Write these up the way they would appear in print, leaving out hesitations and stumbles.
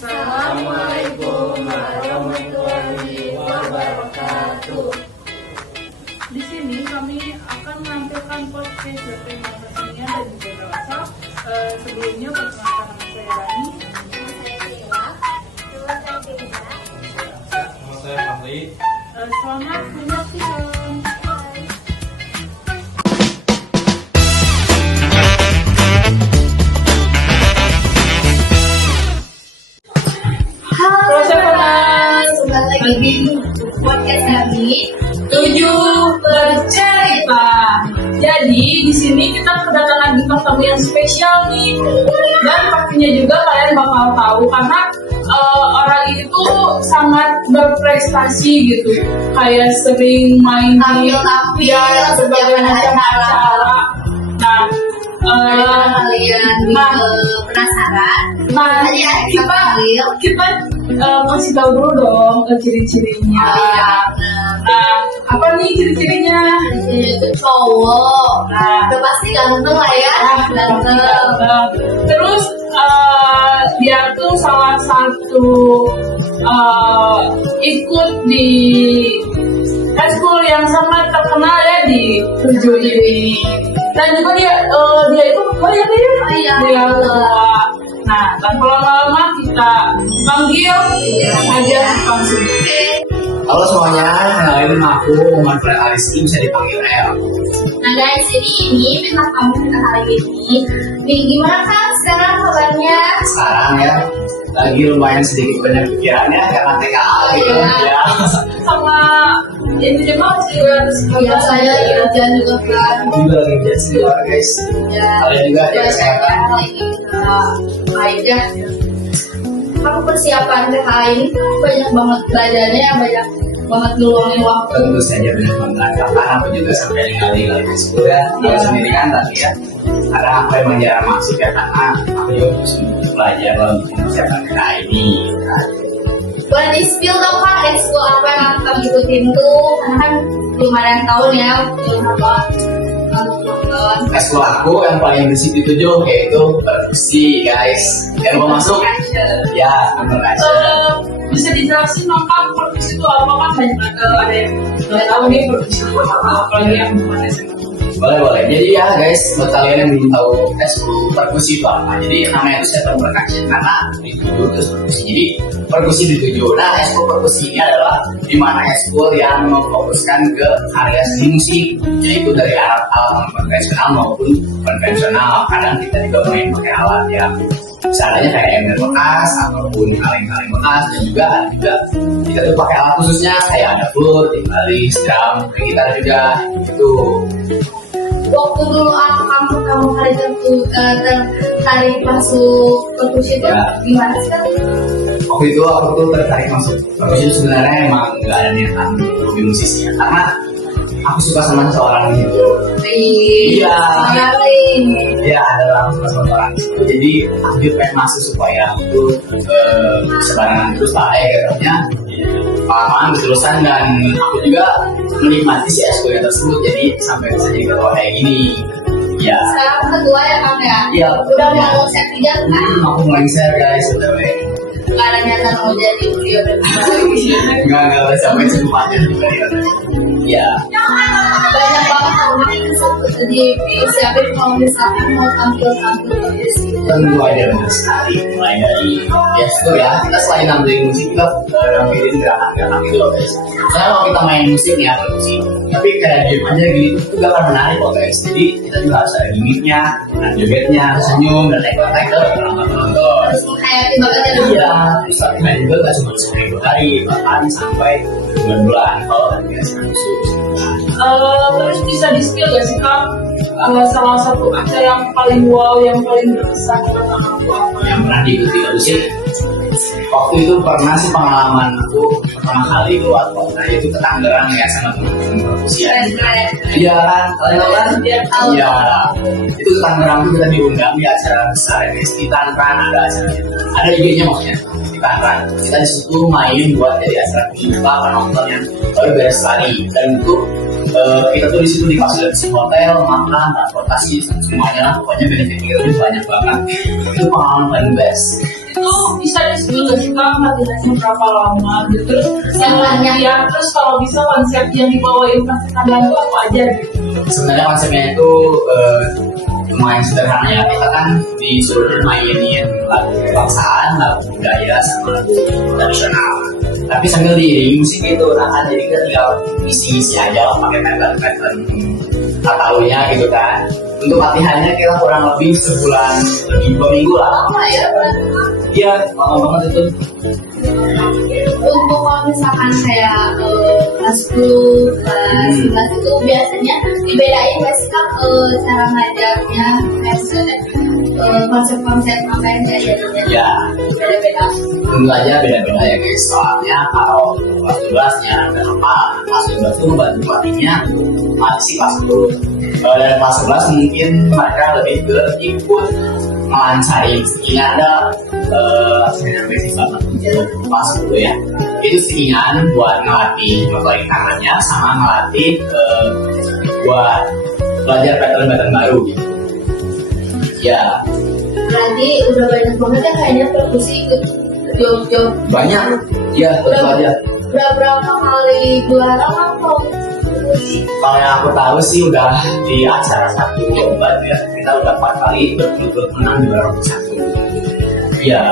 Assalamualaikum warahmatullahi wabarakatuh. Di sini kami akan menampilkan podcast bertema kesenian dan juga bahasa. Sebelumnya perkenalkan nama saya Rani. Nama saya Fahri. Selamat menyaksikan. Kembali lagi di podcast kami 7 bercerita. Jadi di sini kita kedatangan bintang tamu yang spesial nih, dan pastinya juga kalian bakal tahu karena orang itu sangat berprestasi gitu, kayak sering main di tampil-tampil berbagai macam acara. Nah, penasaran. Nah, Ya, kita kasih tahu dulu dong ke ciri-cirinya. Nah, apa nih ciri-cirinya? Itu cowok. Nah, Udah pasti ganteng lah ya. Ganteng. Terus dia tuh salah satu ikut di eskul yang sangat terkenal ya di 7 ini. Dan juga dia itu ketua ya dia. Iya. Dia ketua. Nah, tanpa lama-lama kita panggil aja langsung. Halo semuanya, kenalin nama aku Muhammad Fred Ariski, bisa dipanggil El. Nah guys, jadi ini bintang tamu kita hari ini. Nih, gimana kan sekarang kabarnya? Sekarang ya, lagi lumayan sedikit banyak pikirannya karena TKA gitu ya. Sama ini juga masih Ya saya kerjaan juga kan. Juga lagi biasa di luar guys. Ya. Kalian juga ya kesehatan. Lagi baik ya. Aku persiapan TKA ini banyak banget belajarnya, banyak banget ngeluangin waktu. Tentu saja benar banget. Karena aku juga sampai kali ke sekolah ya. Tahu sendiri kan tadi ya. Karena aku emang jarang masuk ya, karena aku juga harus belajar untuk mempersiapkan TKA ini. Boleh di spill dong Kak, ekskul apa yang akan ikutin tuh? Karena kan belum ada yang tahu nih ya, belum apa. Eskul aku yang paling bersih itu juga yaitu perkusi guys. Yang mau masuk ya nonton aja. Bisa dijelasin dong Kak, perkusi itu apa kan? Banyak ada yang nggak tahu nih perkusi itu apa, apalagi yang bukan SMA. Boleh. Jadi ya guys, buat kalian yang belum tahu eskul perkusi itu apa, jadi namanya itu center percussion karena dituju terus perkusi. Jadi perkusi dituju. Nah, eskul perkusi ini adalah di mana eskul yang memfokuskan ke karya seni musik, yaitu dari alat-alat konvensional maupun konvensional. Kadang kita juga main pakai alat ya, misalnya kayak ember bekas ataupun kaleng-kaleng bekas, dan juga kita tuh pakai alat khususnya kayak ada flute, timpalis, drum, gitar juga gitu. Waktu dulu kamu kali tertarik masuk perkusi itu Ya. gimana sih Kak? Waktu itu aku tuh tertarik masuk perkusi itu sebenarnya emang nggak ada niatan hobi musisi ya, karena aku suka sama seorang gitu. Iya. Iya, adalah suka sama orang itu. Jadi aku juga pengen masuk supaya aku sebarangan terus lah ya katanya pengalaman keterusan, dan aku juga menikmati si eskulnya tersebut, jadi sampai bisa jadi ketua kayak gini ya. Sekarang kedua ya Kak ya? Iya. Udah mau set 3 kan? Aku mulai share guys udah baik. Gak ada niatan mau jadi beliau dan Nggak sampai sempatnya juga ya. banyak banget temen di siapin kalau misalkan mau tampil Tentu aja benar sekali, mulai dari ya itu ya, kita selain nampilin musik juga nampilin gerakan-gerakan gitu loh guys. Soalnya kalau kita main musik nih apa musik, tapi kayak game aja gitu juga kan menarik loh guys. Jadi kita juga harus ada gimmicknya, dan jogetnya, senyum, dan naik-naik ke penonton. kayak banget ya. Iya, terus latihan juga gak cuma seminggu hari, bahkan sampai bulan-bulan kalau latihan langsung. Terus bisa di-spill gak sih Kak, salah satu acara yang paling wow, yang paling berkesan tentang aku apa? Yang pernah diikuti musik, waktu itu pernah sih pengalaman aku pertama kali keluar kota itu ke Tangerang ya sama teman-teman perkusian. Iya kan, kalian tahu kan? Iya. Itu ke Tangerang tuh kita diundang di acara besar MST Tangerang, ada IG-nya maksudnya di Tangerang. Kita di situ main buat jadi acara pembuka penonton yang baru beres sekali, dan itu kita tuh di situ difasilitasi hotel, makan, transportasi, semuanya lah, pokoknya benefit kita tuh banyak banget. Itu pengalaman paling best. Itu bisa di juga kita latihannya berapa lama gitu. Terus Yang banyak. ya, terus kalau bisa konsep yang dibawain pas kalian tuh apa aja gitu. Sebenarnya konsepnya itu lumayan sederhana ya. Kita kan disuruh mainin lagu kebangsaan, lagu budaya, sama lagu tradisional. Tapi sambil diiringi musik itu, nah kan jadi kita tinggal isi-isi aja lah pakai pattern katalunya gitu kan. Untuk latihannya kita kurang lebih sebulan, lebih 2 minggu lah. Lama ya berarti. Iya, lama banget itu. Untuk kalau misalkan saya kelas 10, kelas 11 itu biasanya dibedain nggak sih Kak cara ngajarnya, konsep-konsep apa yang diajarinnya? Ya, Beda-beda. tentu aja beda-beda ya guys. Soalnya kalau kelas 12 nya kenapa kelas 12 itu bantu pelatihnya masih sih kelas 10. Dan kelas 11 mungkin mereka lebih ke ikut melancarin skill ada sebenarnya basic banget untuk kelas 10 ya. Itu skingan buat ngelatih motorik tangannya sama ngelatih buat belajar pattern-pattern baru gitu. Ya, Berarti udah banyak banget ya kayaknya perkusi ikut job-job. banyak. Ya, tentu aja. Udah berapa kali juara atau Kalau yang aku tahu sih udah di acara satu lomba ya, kita udah 4 kali berturut-turut menang juara satu. Ya,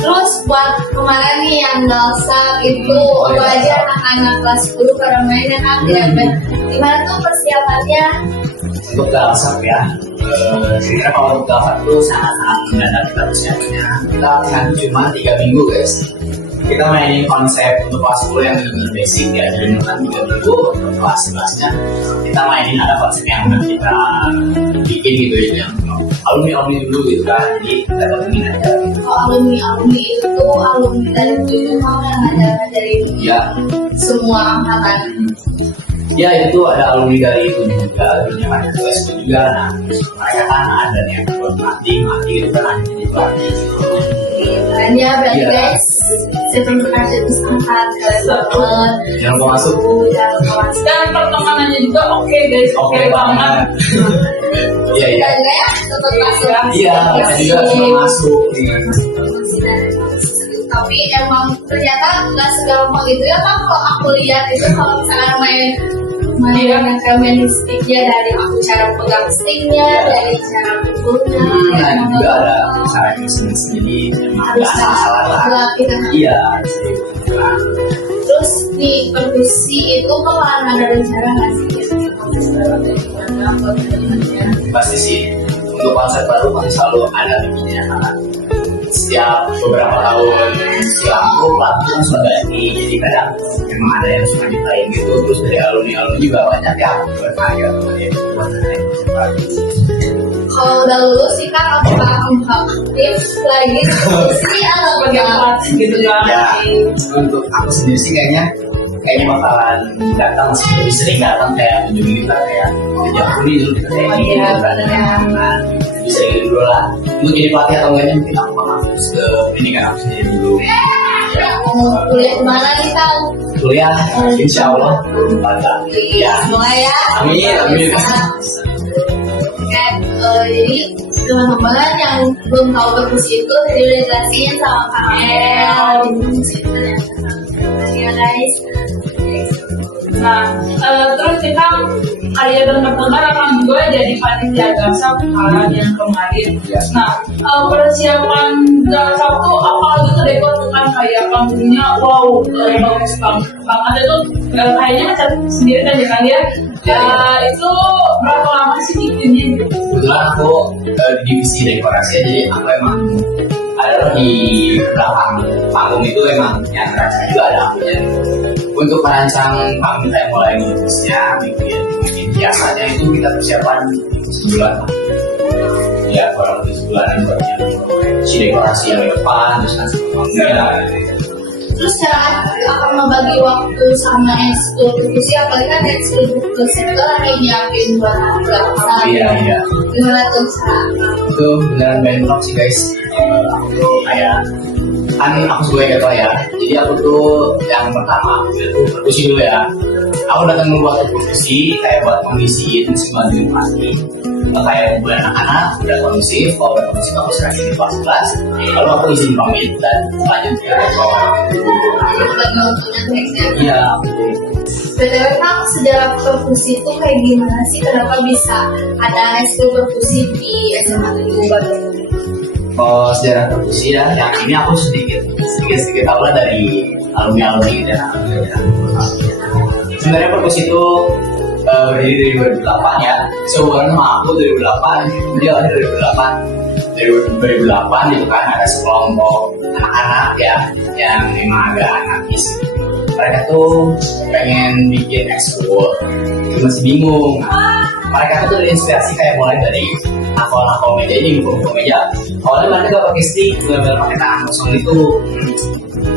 terus buat kemarin nih yang Dalsak itu apa aja anak-anak kelas 10 pada mainnya kan gimana tuh persiapannya? untuk galsak ya. Sebenarnya kalau untuk galsak itu sangat-sangat mendadak kita persiapannya. Kita latihan cuma 3 minggu guys. Kita mainin konsep untuk kelas 10 yang benar-benar basic ya, jadi kan 3 minggu. Untuk kelas 11 nya kita mainin ada konsep yang udah kita bikin gitu ya, yang alumni dulu gitu kan, jadi kita gabungin aja. Kalau alumni itu alumni dari itu mau yang dari Ya, semua angkatan. ya itu ada alumni dari itu juga, dunia ada kelas juga. Nah, mereka kan ada yang buat mati gitu kan, ada jadi pelatih. Keren ya berarti Iya. guys. Sebelum berkaca itu sangat keren banget. Jangan lupa masuk. Jangan lupa masuk. Dan pertemanannya juga oke guys, oke banget. Iya, iya. Dan ya tetap masuk. Iya, kita juga semua masuk. Iya. Tapi emang ternyata nggak segampang itu ya Kak. Kalau aku lihat itu kalau misalkan main sticknya dari aku cara pegang sticknya, dari cara pukulnya, Nah, ini juga ada cara sendiri, memang harus ada salah lah. latihan. Iya. Terus di perkusi itu kemarin ada rencana nggak sih kira-kira gimana buat kedepannya? Pasti sih. Untuk konsep baru pasti selalu ada bikinnya karena setiap beberapa tahun silamku pelatih kan sudah ganti, jadi kadang memang ada yang suka nyiptain gitu. Terus dari alumni juga banyak yang bertanya Kalau udah lulus sih kan apakah aktif lagi perkusi atau Sebagai bagaimana? pelatih gitu kan. ya. Untuk aku sendiri sih kayaknya bakalan datang lebih sering datang kayak kunjungi kita kayak kerja kuli dulu kita kayak gini Iya, gitu kan. benar. Nah, bisa gitu dulu lah. Untuk jadi pelatih atau enggaknya mungkin aku bakal fokus ke pendidikan aku sendiri dulu. Ya, Mau kuliah kemana nih Kang? kuliah insya Allah pada ya. Semoga ya. Amin, amin. Kan, jadi teman-teman yang belum tahu perkusi itu tadi udah jelasin sama Kang El ya guys. Nah, terus kita Arya dan teman-teman akan juga jadi panitia Galsak kalian yang kemarin. Ya. Nah, persiapan Galsak tuh apalagi kedekor dengan kayak panggungnya, wow, bagus banget itu kayaknya macam sendiri kan ya kan ya. Itu berapa lama sih bikinnya gitu? Kebetulan aku di divisi dekorasi jadi aku emang ada di belakang panggung itu emang yang terakhir juga ada akunya. Untuk merancang panggung saya mulai modusnya bikin biasanya itu kita persiapan sebulan lah. Ya kurang lebih sebulanan buat yang si dekorasi yang di depan terus ngasih panggungnya. Terus cara akan membagi waktu sama ekskul perkusi apalagi kan ekskul perkusi itu lagi nyiapin buat Galsak. Iya, iya. Gimana tuh cara? Itu beneran bentrok sih guys. Aku tuh kayak kan aku sebagai ketua ya, jadi aku tuh yang pertama itu perkusi dulu ya. Aku datang dulu buat perkusi kayak buat kondisiin semua di pasti. kayak buat anak-anak udah kondusif, kalau udah kondusif aku serahin di kelas 11, lalu aku izin pamit dan lanjut ya Lembaga untuknya next ya. iya. BTW Kang, sejarah perkusi itu kayak gimana sih? Kenapa bisa ada ekskul perkusi di SMA Negeri Bandung? Oh, sejarah perkusi ya, yang ini aku sedikit tahu lah dari alumni gitu ya. Sebenarnya perkusi itu berdiri dari 2008 ya. Sebenarnya sama aku 2008, dia ada 2008. Dari 2008 itu kan ada sekelompok anak-anak ya yang memang agak anarkis. Mereka tuh pengen bikin ekskul, masih bingung. Mereka tuh terinspirasi kayak mulai dari nakal meja ini, buku meja. Awalnya mereka gak pakai stick, benar-benar pakai tangan kosong itu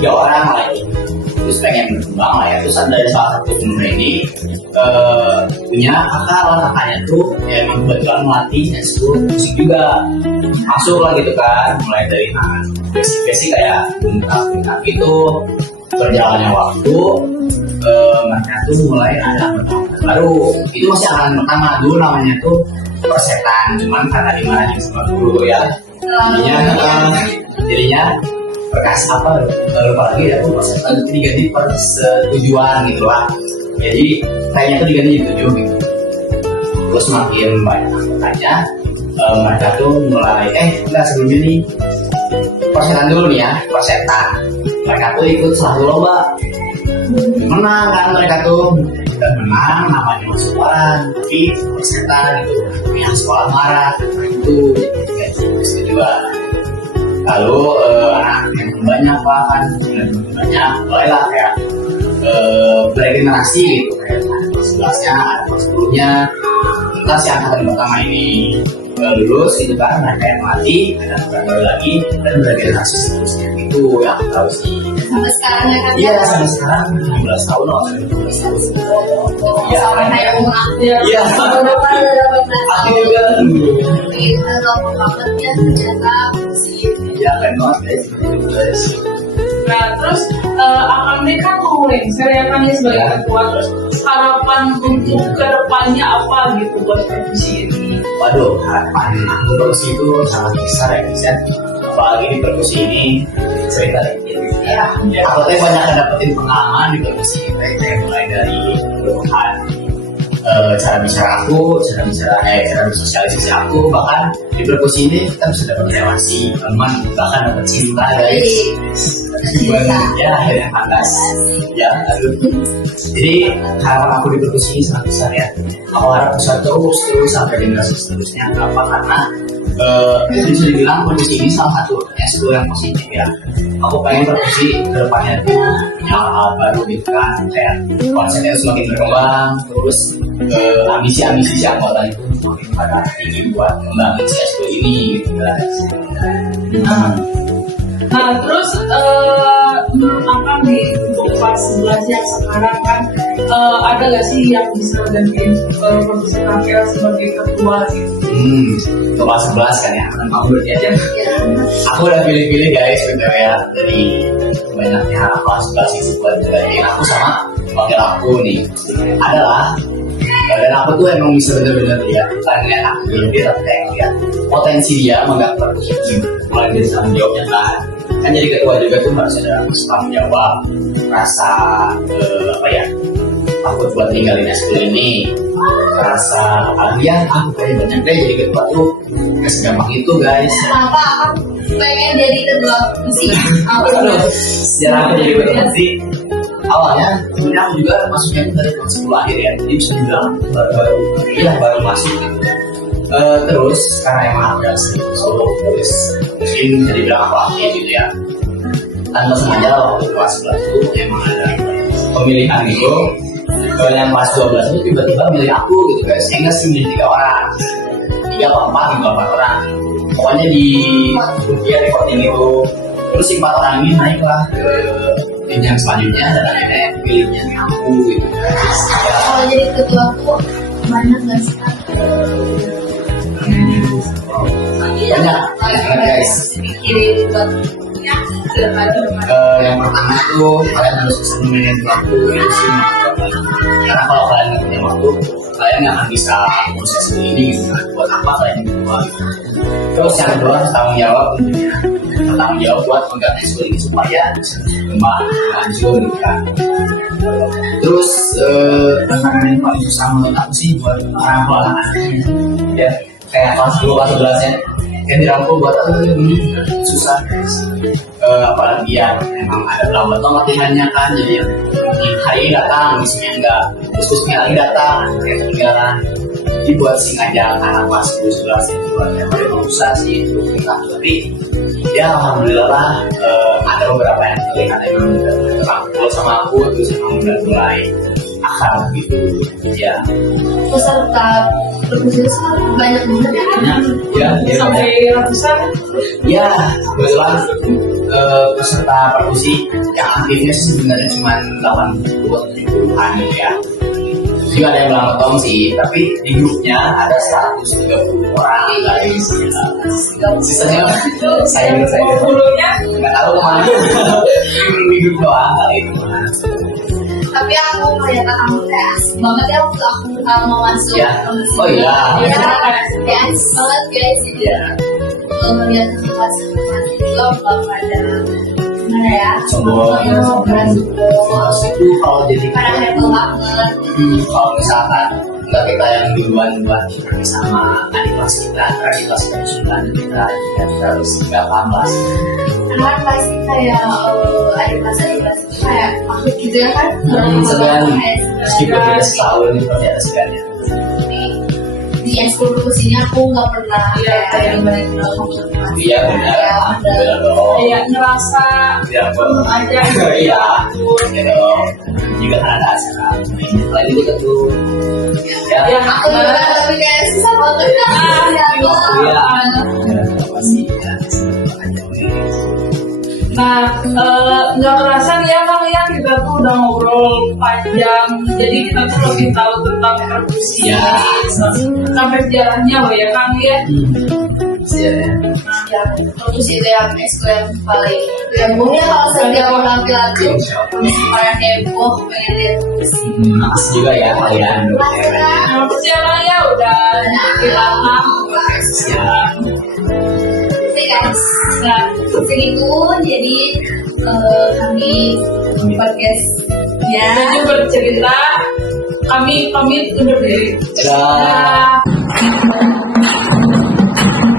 3 orang lah itu. Terus pengen berkembang lah ya. Terus dari salah satu pemuda ini punya kakak lah, kakaknya tuh ya emang kebetulan melatih ekskul musik juga. Masuk lah gitu kan, mulai dari tangan basic kayak bengkak gitu. Berjalannya waktu mereka tuh mulai ada pertemuan baru. Itu masih angkatan pertama, dulu namanya tuh persetan, cuman karena dimarahin sama guru ya jadinya perkas apa lupa lagi ya, aku persetan itu diganti persetujuan gitu lah. Jadi kayaknya tuh diganti jadi 7 gitu. Terus makin banyak anggotanya, mereka tuh mulai enggak sebelumnya nih persetan dulu nih ya, persetan mereka tuh ikut satu lomba, menang kan mereka tuh, dan menang namanya masuk orang, tapi persetan gitu yang sekolah marah itu kesetujuan. Lalu anak yang banyak lah kan, banyak mulailah kayak beregenerasi gitu, kayak kelas 11-nya, ada kelas 10-nya. Kita si angkatan pertama ini lulus gitu kan, mereka yang mati, ada angkatan baru lagi, dan beregenerasi seterusnya. Itu yang aku tahu sih. Sampai sekarang ya kan? Iya, sampai sekarang 15 tahun loh. Iya, sampai kayak umur aku ya. Iya. Berapa Aku juga. kita lama banget ya ternyata musik. Iya, kan banget guys. Nah, terus akan mereka mau lengser ya kan ya sebagai Ya. ketua. Terus harapan untuk kedepannya apa gitu buat perkusi ini? Waduh, harapan aku perkusi itu sangat besar ya guys ya. Apalagi di perkusi ini cerita dikit. Ya, aku tuh banyak dapetin pengalaman di perkusi ini, kayak mulai dari perubahan cara bicara aku, cara bersosialisasi aku, bahkan di perkusi ini kita bisa dapat relasi, teman, bahkan dapat cinta guys. Ya, akhirnya pantas. Ya, aduh. Jadi harapan aku di perkusi ini sangat besar ya. Aku harap bisa terus sampai generasi seterusnya. Kenapa? Karena bisa dibilang perkusi ini salah satu ekskul yang positif ya. Aku pengen perkusi kedepannya tuh punya hal baru gitu kan, kayak konsepnya semakin berkembang, terus ambisi si anggota itu makin pada tinggi buat mengembangin si ekskul ini gitu guys. Nah, terus menurut Akang nih untuk kelas 11 yang sekarang kan ada gak sih yang bisa gantiin Profesor Rafael sebagai ketua gitu? Kelas 11 kan ya, kan mau berarti aja. Aku udah pilih-pilih guys, BTW ya, dari banyaknya kelas 11 itu buat gantiin aku sama wakil aku nih. Adalah dan aku tuh emang bisa bener-bener lihat, bukan lihat aku dia tapi kayak lihat potensi dia menggak perkusi mulai dari tanggung jawabnya kan jadi ketua juga tuh harus ada tanggung jawab, rasa apa ya, takut buat ninggalin ekskul ini, rasa kalian aku kayak banyak deh jadi ketua tuh nggak segampang itu guys. Kenapa aku pengen jadi ketua musik? Sejarah aku jadi ketua musik awalnya sebenarnya aku juga masuknya dari tahun 10 akhir ya, jadi bisa dibilang baru masuk gitu. Terus karena emang aku yang solo, terus mungkin bisa dibilang aku aktif gitu ya, tanpa sengaja waktu kelas 11 itu emang ada pemilihan gitu. Yang kelas 12 itu tiba-tiba milih aku gitu guys, sehingga sih milih 3 orang, 3 atau 4 orang, pokoknya di Rupiah recording itu. Terus si 4 orang ini naiklah ke jenjang selanjutnya dan akhirnya pilihnya aku gitu guys. Kalau jadi ketua aku banyak nggak sih? Banyak guys. Pikirin buat Yang pertama tuh kalian harus bisa nemenin waktu yang sih Karena kalau kalian nggak punya waktu, kalian nggak akan bisa proses ini gitu kan. Buat apa kalian berdua gitu. Terus yang kedua tanggung jawab tentunya. Tanggung jawab buat megang ekskul ini supaya bisa berkembang lanjut gitu kan. Terus tantangan yang paling susah menurut aku sih buat orang tua anak-anaknya ya kayak kelas 10 kelas 11 ya kan dirangkul buat susah guys. Apalagi ya emang ada pelambat latihannya kan, jadi yang hari datang misalnya enggak terus lagi datang kayak ketinggalan. Jadi buat sih ngajak anak kelas 10 11 itu yang paling susah sih itu kita, tapi ya alhamdulillah lah ada beberapa yang terlihat emang terangkul sama aku terus emang udah mulai akar gitu ya. Peserta perkusi itu banyak banget ya. Ya Sampai ratusan. ya kebetulan peserta perkusi yang aktifnya sih sebenarnya cuma 80 atau 70-an gitu ya. Juga ada yang bilang ketong sih, tapi di grupnya ada 130 orang guys. Sisanya saya Gurunya nggak tahu kemana. Di grup doang kali itu. Tapi aku melihat kamu kayak asik banget ya waktu aku mau masuk Ya. komisi. Oh iya. Ya, kayak asik banget guys. Ya, Melihat kelas itu pada gimana ya? sombong. Pada Terus itu kalau jadi pada happy banget. kalau misalkan nggak kita yang duluan buat sama adik kelas kita, adik kelas kita sudah kita harus nggak paham lah. Karena kan pasti kayak adik kelas itu kayak aku gitu ya kan. Segan meskipun beda setahun itu pasti ada segannya. Di ekskul perkusinya aku nggak pernah kayak gimana Iya benar, ya benar dong. kayak ngerasa Iya benar. aja Iya, iya dong. Juga kan ada acara lain juga tuh. Ya, ya aku juga tapi kayak susah banget kan ya iya. Pasti ya. Nah, nggak kerasa nih ya Kang ya, kita tuh udah ngobrol panjang, jadi kita tuh lebih tahu tentang perkusi, Ya. sampai sejarahnya loh ya Kang ya. Iya. ya perkusi itu yang ekskul yang paling yang mungkin kalau setiap orang bilang tuh masih pada heboh pengen lihat perkusi. Makasih juga ya kalian. Terima kasih ya Kang ya, udah bilang Ya. Oke guys, nah segitu jadi kami podcast ya. Jadi bercerita, kami pamit undur diri. Dadah. Dadah.